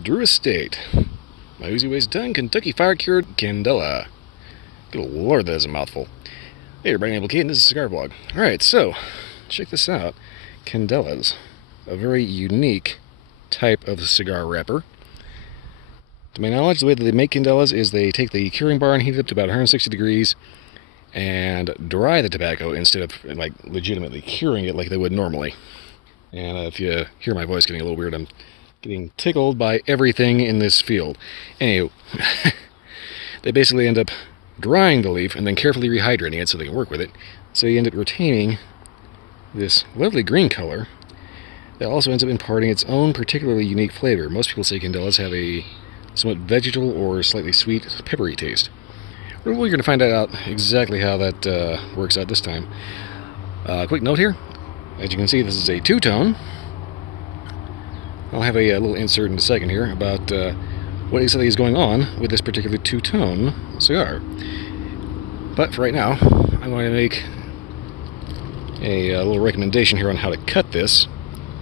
Drew Estate. My Uzi weighs a ton. Kentucky Fire Cured Candela. Good lord, that is a mouthful. Hey everybody, I'm Kate, and this is Cigar Vlog. Alright, so, check this out. Candelas. A very unique type of cigar wrapper. To my knowledge, the way that they make Candelas is they take the curing bar and heat it up to about 160 degrees and dry the tobacco instead of like legitimately curing it like they would normally. And if you hear my voice getting a little weird, I'm getting tickled by everything in this field. Anywho, they basically end up drying the leaf and then carefully rehydrating it so they can work with it. So you end up retaining this lovely green color that also ends up imparting its own particularly unique flavor. Most people say Candelas have a somewhat vegetal or slightly sweet, peppery taste. We're going to find out exactly how that works out this time. Quick note here. As you can see, this is a two-tone. I'll have a little insert in a second here about what exactly is going on with this particular two-tone cigar. But for right now, I'm going to make a little recommendation here on how to cut this.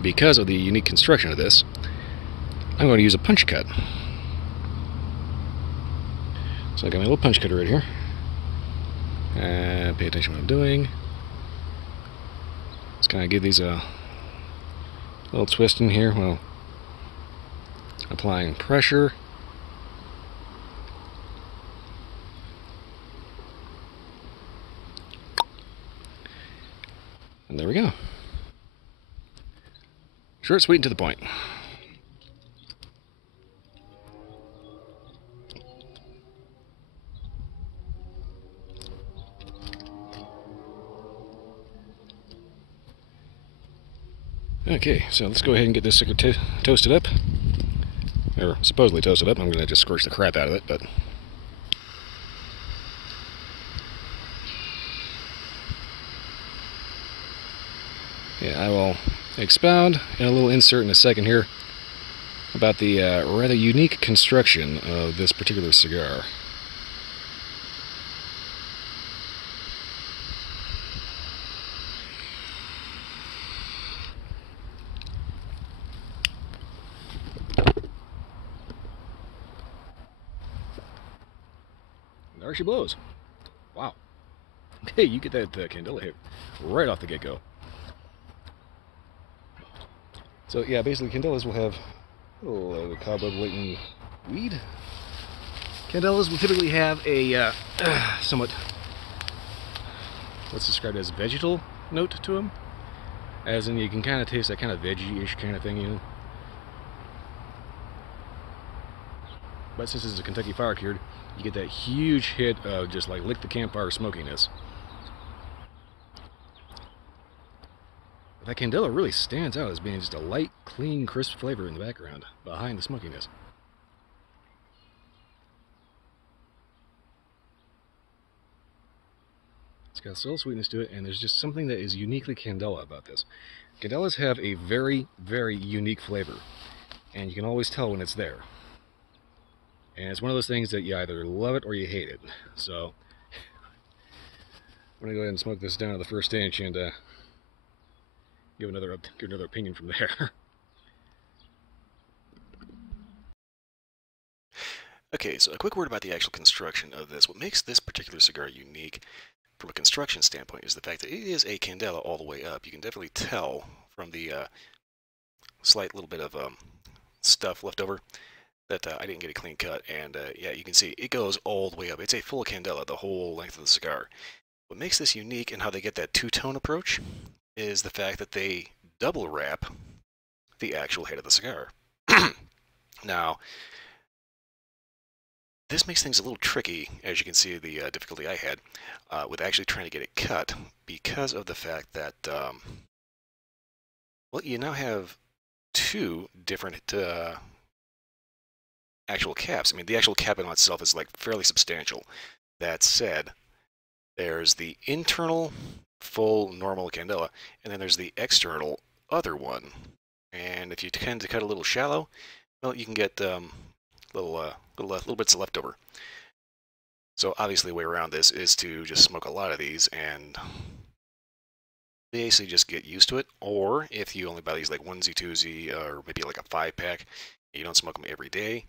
Because of the unique construction of this, I'm going to use a punch cut. So I got my little punch cutter right here. And pay attention to what I'm doing. Just kind of give these a little twist in here while applying pressure. And there we go. Short, sweet, and to the point. Okay, so let's go ahead and get this sucker toasted up. Or supposedly toasted up. I'm going to just scorch the crap out of it, but... yeah, I will expound in a little insert in a second here about the rather unique construction of this particular cigar. There she blows. Wow. Hey, you get that Candela hit right off the get-go. So yeah, basically Candelas will have a little cobweb-laden weed. Candelas will typically have a somewhat, what's described as vegetal note to them. As in, you can kind of taste that kind of veggie-ish kind of thing, you know. But since this is a Kentucky Fire Cured, you get that huge hit of just like lick the campfire smokiness. That Candela really stands out as being just a light, clean, crisp flavor in the background, behind the smokiness. It's got subtle sweetness to it, and there's just something that is uniquely Candela about this. Candelas have a very, very unique flavor, and you can always tell when it's there. And it's one of those things that you either love it or you hate it. So, I'm going to go ahead and smoke this down to the first inch and give another opinion from there. Okay, so a quick word about the actual construction of this. What makes this particular cigar unique from a construction standpoint is the fact that it is a Candela all the way up. You can definitely tell from the slight little bit of stuff left over that I didn't get a clean cut, and yeah, you can see it goes all the way up. It's a full Candela the whole length of the cigar. What makes this unique and how they get that two-tone approach is the fact that they double wrap the actual head of the cigar. Now, this makes things a little tricky, as you can see the difficulty I had with actually trying to get it cut, because of the fact that, well, you now have two different actual caps. I mean, the actual cap in itself is like fairly substantial. That said, there's the internal full normal Candela, and then there's the external other one. And if you tend to cut a little shallow, well, you can get little bits of leftover. So obviously the way around this is to just smoke a lot of these and basically just get used to it. Or if you only buy these like onesie, twosie, or maybe like a 5-pack, You don't smoke them every day.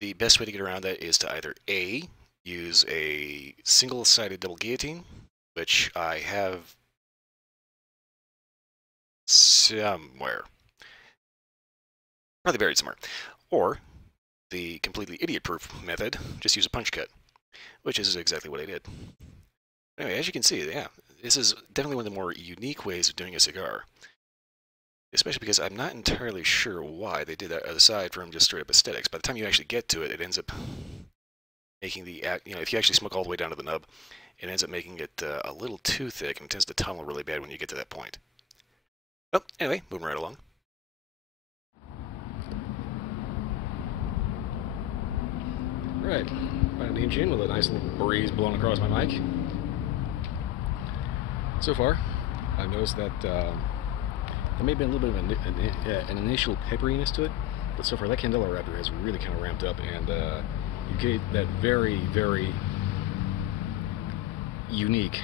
The best way to get around that is to either A, use a single-sided double guillotine, which I have somewhere, probably buried somewhere, or the completely idiot-proof method, just use a punch cut, which is exactly what I did. Anyway, as you can see, yeah, this is definitely one of the more unique ways of doing a cigar. Especially because I'm not entirely sure why they did that aside from just straight up aesthetics. By the time you actually get to it, it ends up making the, if you actually smoke all the way down to the nub, it ends up making it a little too thick and it tends to tunnel really bad when you get to that point. Oh, anyway, moving right along. Right, about an inch in with a nice little breeze blowing across my mic. So far, I've noticed that there may have been a little bit of an initial pepperiness to it, but so far that Candela wrapper has really kind of ramped up, and you get that very, very unique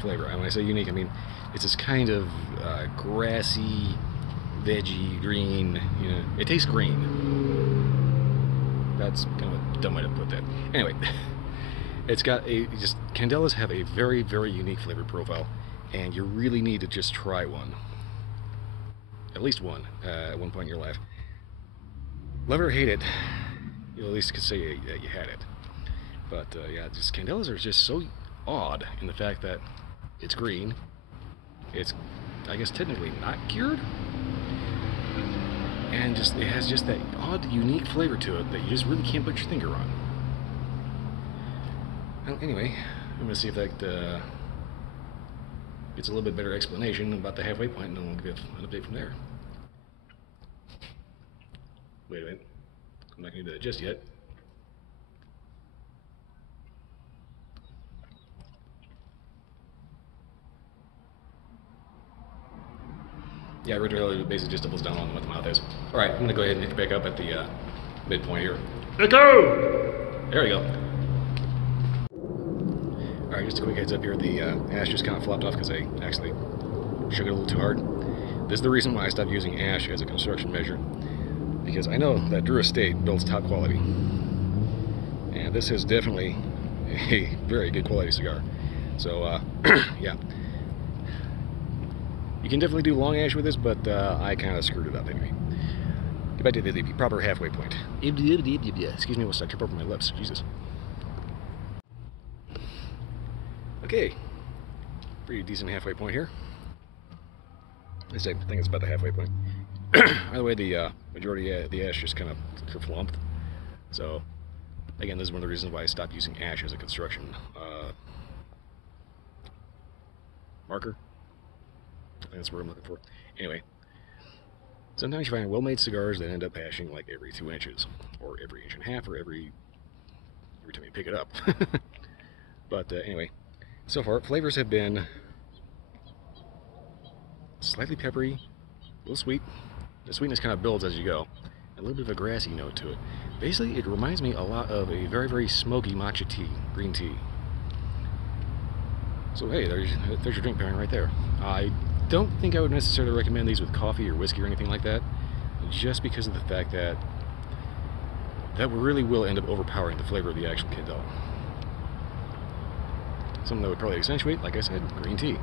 flavor. And when I say unique, I mean it's this kind of grassy, veggie, green. You know, it tastes green. That's kind of a dumb way to put that. Anyway, it's got Candelas have a very, very unique flavor profile, and you really need to just try one. At least one, at one point in your life. Love it or hate it, you at least could say that you had it. But yeah, just Candelas are just so odd in the fact that it's green. It's, I guess, technically not cured. And just it has just that odd, unique flavor to it that you just really can't put your finger on. Well, anyway, I'm going to see if that gets a little bit better explanation about the halfway point, and then we'll give an update from there. Wait a minute. I'm not going to do that just yet. Yeah, Ridger basically just doubles down on what the mouth is. Alright, I'm going to go ahead and hit back up at the midpoint here. Echo! There we go. Alright, just a quick heads up here. The ash just kind of flopped off because I actually shook it a little too hard. This is the reason why I stopped using ash as a construction measure. Because I know that Drew Estate builds top quality. And this is definitely a very good quality cigar. So, yeah. You can definitely do long ash with this, but I kind of screwed it up anyway. Get back to the proper halfway point. Excuse me, we'll start trip over my lips. Jesus. Okay. Pretty decent halfway point here. I think it's about the halfway point. By the way, the majority of the ash just kind of kerflumped. So, again, this is one of the reasons why I stopped using ash as a construction marker. I think that's what I'm looking for. Anyway, sometimes you find well-made cigars that end up ashing like every 2 inches, or every inch and a half, or every time you pick it up. But anyway, so far flavors have been slightly peppery, a little sweet. The sweetness kind of builds as you go. A little bit of a grassy note to it. Basically, it reminds me a lot of a very, very smoky matcha tea, green tea. So hey, there's your drink pairing right there. I don't think I would necessarily recommend these with coffee or whiskey or anything like that, just because of the fact that really will end up overpowering the flavor of the actual Candela. Something that would probably accentuate, like I said, green tea.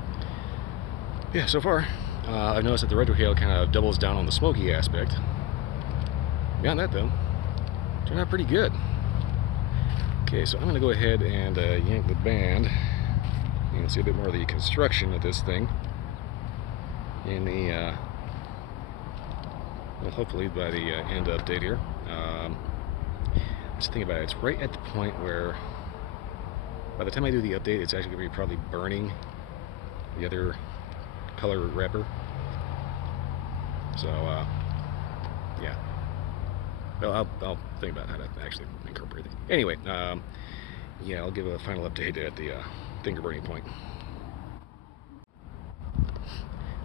Yeah, so far, I've noticed that the retrohale kind of doubles down on the smoky aspect. Beyond that, though, turned out pretty good. Okay, so I'm going to go ahead and yank the band. You can see a bit more of the construction of this thing in the, well, hopefully by the end update here. Just think about it, it's right at the point where, by the time I do the update, it's actually going to be probably burning the other color wrapper. So, yeah. Well, I'll think about how to actually incorporate it. Anyway, yeah, I'll give a final update at the finger burning point.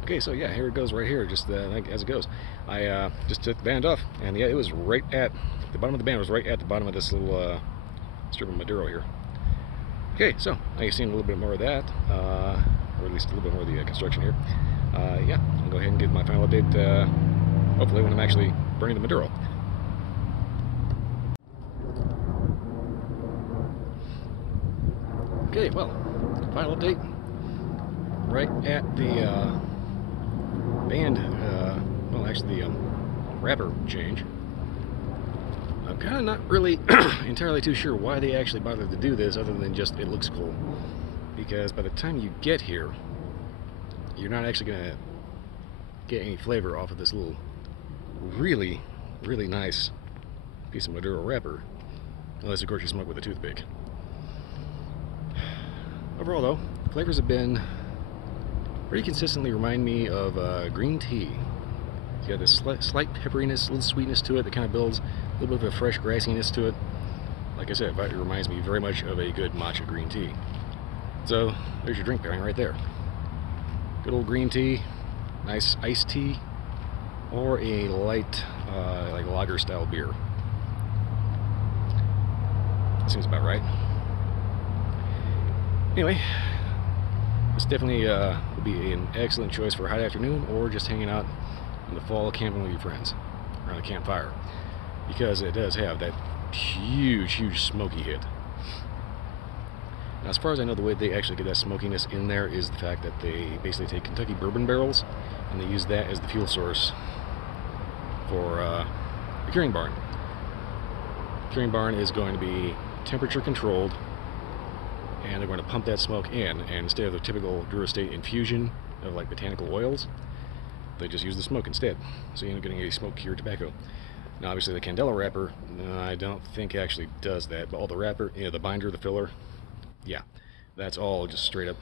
Okay, so yeah, here it goes right here, just like as it goes. I just took the band off, and yeah, it was right at the bottom of the band was right at the bottom of this little strip of Maduro here. Okay, so now you've seen a little bit more of that, or at least a little bit more of the construction here. Yeah, I'll go ahead and get my final update, hopefully when I'm actually burning the Maduro. Okay, well, final update. Right at the band, well, actually the wrapper change. I'm kind of not really entirely too sure why they actually bothered to do this, other than just it looks cool. Because by the time you get here, you're not actually going to get any flavor off of this little really, really nice piece of Maduro wrapper. Unless, of course, you smoke with a toothpick. Overall, though, flavors have been pretty consistently remind me of green tea. You got this slight pepperiness, a little sweetness to it that kind of builds a little bit of a fresh grassiness to it. Like I said, it reminds me very much of a good matcha green tea. So, there's your drink pairing right there. Good old green tea, nice iced tea, or a light, like lager style beer. Seems about right. Anyway, this definitely would be an excellent choice for a hot afternoon or just hanging out in the fall camping with your friends around a campfire, because it does have that huge smoky hit. Now, as far as I know, the way they actually get that smokiness in there is the fact that they basically take Kentucky bourbon barrels and they use that as the fuel source for the curing barn. The curing barn is going to be temperature controlled, and they're going to pump that smoke in, and instead of the typical Durastate infusion of like botanical oils, they just use the smoke instead, so you end up getting a smoke-cured tobacco. Now, obviously, the Candela wrapper, I don't think actually does that, but all the wrapper, the binder, the filler, yeah, that's all just straight up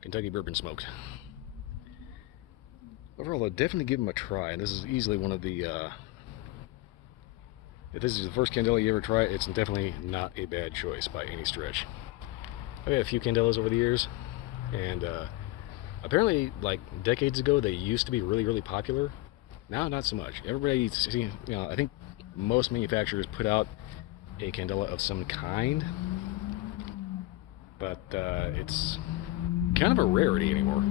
Kentucky bourbon smoked. Overall, I'll definitely give them a try, and this is easily one of the, if this is the first Candela you ever try, it's definitely not a bad choice by any stretch. I've had a few Candelas over the years, and apparently, like decades ago, they used to be really popular. Now, not so much. Everybody, I think most manufacturers put out a Candela of some kind, but it's kind of a rarity anymore.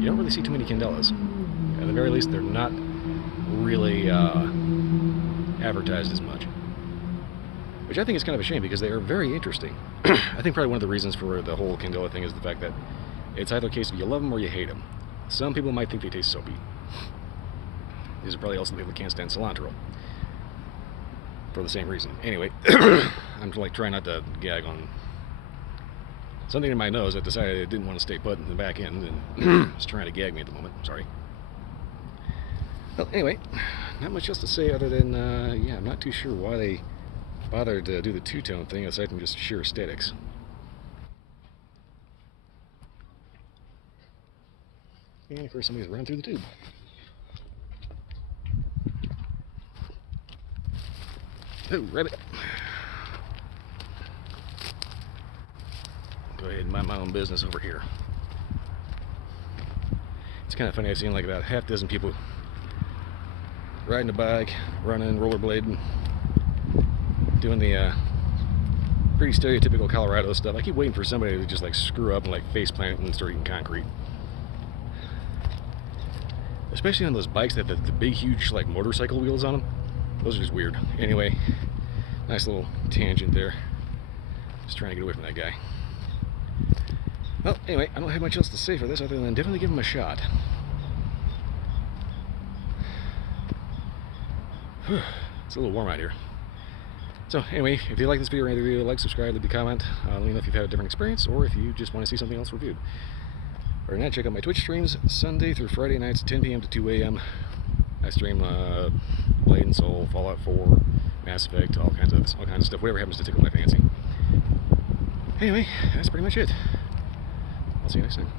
You don't really see too many Candelas. At the very least, they're not really advertised as much, which I think is kind of a shame, because they are very interesting. I think probably one of the reasons for the whole Candela thing is the fact that it's either a case of you love them or you hate them. Some people might think they taste soapy. These are probably also the people that can't stand cilantro for the same reason. Anyway, I'm like trying not to gag on something in my nose that decided it didn't want to stay put in the back end and was trying to gag me at the moment. Sorry. Well, anyway, not much else to say other than, yeah, I'm not too sure why they bothered to do the two-tone thing aside from just sheer aesthetics. And of course, somebody's running through the tube. Oh, rabbit. Go ahead and mind my own business over here. It's kind of funny, I've seen like about half dozen people riding a bike, running, rollerblading, doing the pretty stereotypical Colorado stuff. I keep waiting for somebody to just like screw up and like face plant and start eating concrete. Especially on those bikes that have the big, huge like motorcycle wheels on them. Those are just weird. Anyway, nice little tangent there. Just trying to get away from that guy. Well, anyway, I don't have much else to say for this other than definitely give him a shot. It's a little warm out here. So anyway, if you like this video or any other video, like, subscribe, leave a comment. Let me know if you've had a different experience or if you just want to see something else reviewed. Other than that, check out my Twitch streams Sunday through Friday nights, 10 p.m. to 2 a.m. I stream Blade and Soul, Fallout 4, Mass Effect, all kinds of stuff, whatever happens to tickle my fancy. Anyway, that's pretty much it. I'll see you next time.